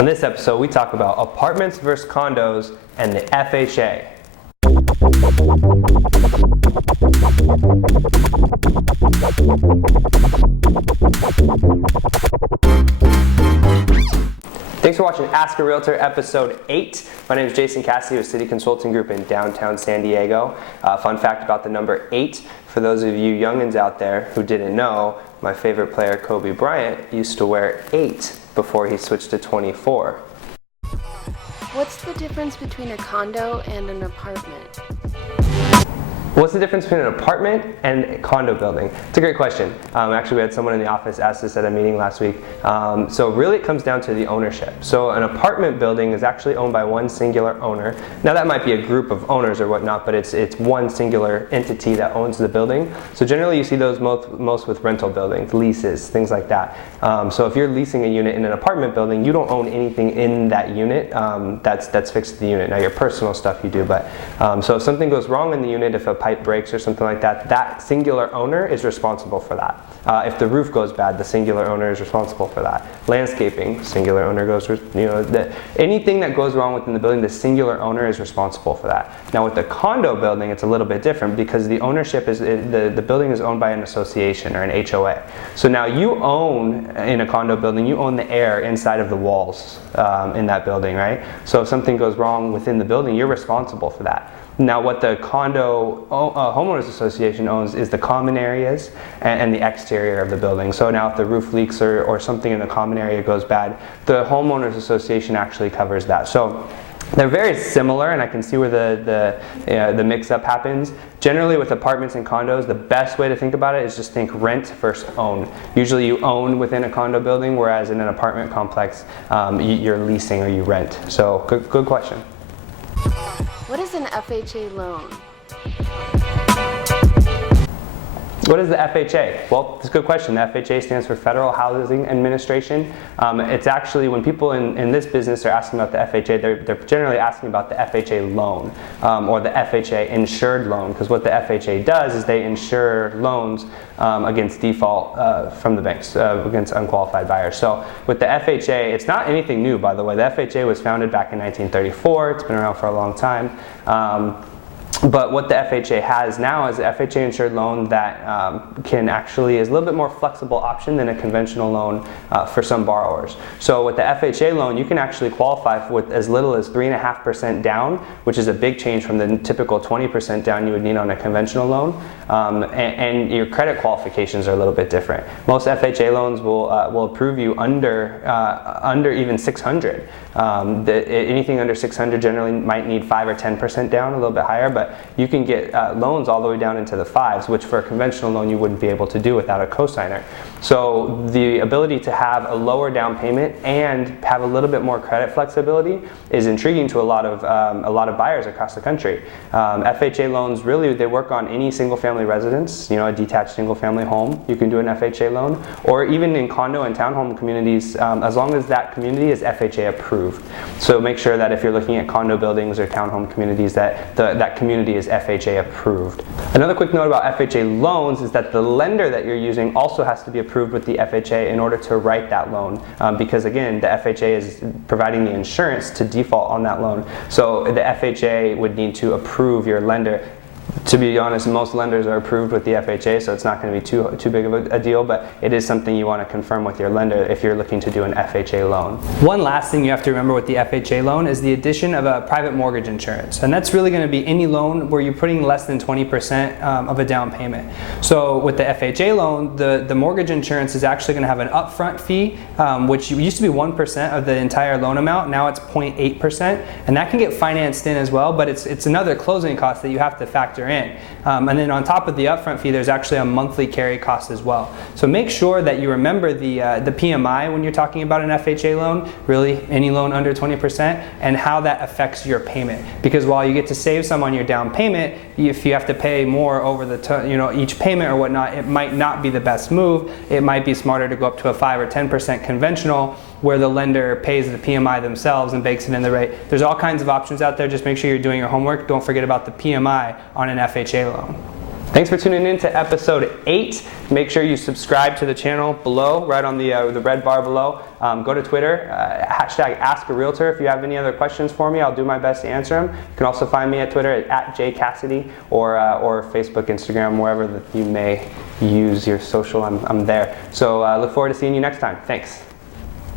On this episode, we talk about apartments versus condos and the FHA. Thanks for watching Ask a Realtor episode 8. My name is Jason Cassidy with City Consulting Group in downtown San Diego. Fun fact about the number 8, for those of you youngins out there who didn't know, my favorite player Kobe Bryant used to wear 8 before he switched to 24. What's the difference between a condo and an apartment? What's the difference between an apartment and a condo building? It's a great question. Actually, we had someone in the office ask this at a meeting last week. So really it comes down to the ownership. So an apartment building is actually owned by one singular owner. Now that might be a group of owners or whatnot, but it's one singular entity that owns the building. So generally you see those most with rental buildings, leases, things like that. So if you're leasing a unit in an apartment building, you don't own anything in that unit that's fixed to the unit. Now your personal stuff you do, but so if something goes wrong in the unit, if a pipe breaks or something like that, that singular owner is responsible for that. If the roof goes bad, the singular owner is responsible for that. Landscaping, singular owner goes, anything that goes wrong within the building, the singular owner is responsible for that. Now with the condo building, it's a little bit different because the ownership is, the building is owned by an association or an HOA. So now you own, in a condo building, you own the air inside of the walls in that building, right? So if something goes wrong within the building, you're responsible for that. Now what the condo homeowners association owns is the common areas and the exterior of the building. So now if the roof leaks or something in the common area goes bad, the homeowners association actually covers that. So they're very similar, and I can see where the mix-up happens. Generally with apartments and condos, the best way to think about it is just think rent versus own. Usually you own within a condo building, whereas in an apartment complex, you're leasing or you rent. So good question. What is an FHA loan? What is the FHA? Well, it's a good question. The FHA stands for Federal Housing Administration. It's actually, when people in this business are asking about the FHA, they're generally asking about the FHA loan or the FHA insured loan, because what the FHA does is they insure loans against default from the banks, against unqualified buyers. So with the FHA, it's not anything new, by the way. The FHA was founded back in 1934. It's been around for a long time. But what the FHA has now is the FHA insured loan that is a little bit more flexible option than a conventional loan for some borrowers. So with the FHA loan, you can actually qualify with as little as 3.5% down, which is a big change from the typical 20% down you would need on a conventional loan. And your credit qualifications are a little bit different. Most FHA loans will approve you under even 600. Anything under 600 generally might need 5 or 10% down, a little bit higher, but you can get loans all the way down into the 5s, which for a conventional loan you wouldn't be able to do without a cosigner. So the ability to have a lower down payment and have a little bit more credit flexibility is intriguing to a lot of buyers across the country. FHA loans, really, they work on any single family residence, a detached single family home. You can do an FHA loan, or even in condo and townhome communities, as long as that community is FHA approved. So make sure that if you're looking at condo buildings or townhome communities, that that community is FHA approved. Another quick note about FHA loans is that the lender that you're using also has to be approved with the FHA in order to write that loan, because again, the FHA is providing the insurance to default on that loan. So the FHA would need to approve your lender. To be honest, most lenders are approved with the FHA, so it's not going to be too big of a deal, but it is something you want to confirm with your lender if you're looking to do an FHA loan. One last thing you have to remember with the FHA loan is the addition of a private mortgage insurance, and that's really going to be any loan where you're putting less than 20% of a down payment. So with the FHA loan, the mortgage insurance is actually going to have an upfront fee, which used to be 1% of the entire loan amount. Now it's 0.8%, and that can get financed in as well, but it's another closing cost that you have to factor in. And then on top of the upfront fee, there's actually a monthly carry cost as well. So make sure that you remember the PMI when you're talking about an FHA loan, really any loan under 20%, and how that affects your payment. Because while you get to save some on your down payment, if you have to pay more over each payment or whatnot, it might not be the best move. It might be smarter to go up to a 5 or 10% conventional, where the lender pays the PMI themselves and bakes it in the rate. There's all kinds of options out there. Just make sure you're doing your homework. Don't forget about the PMI on an FHA loan. Thanks for tuning in to episode 8. Make sure you subscribe to the channel below, right on the red bar below. Go to Twitter, hashtag Ask a Realtor. If you have any other questions for me, I'll do my best to answer them. You can also find me at Twitter at jcassidy or Facebook, Instagram, wherever that you may use your social. I'm there. So look forward to seeing you next time. Thanks.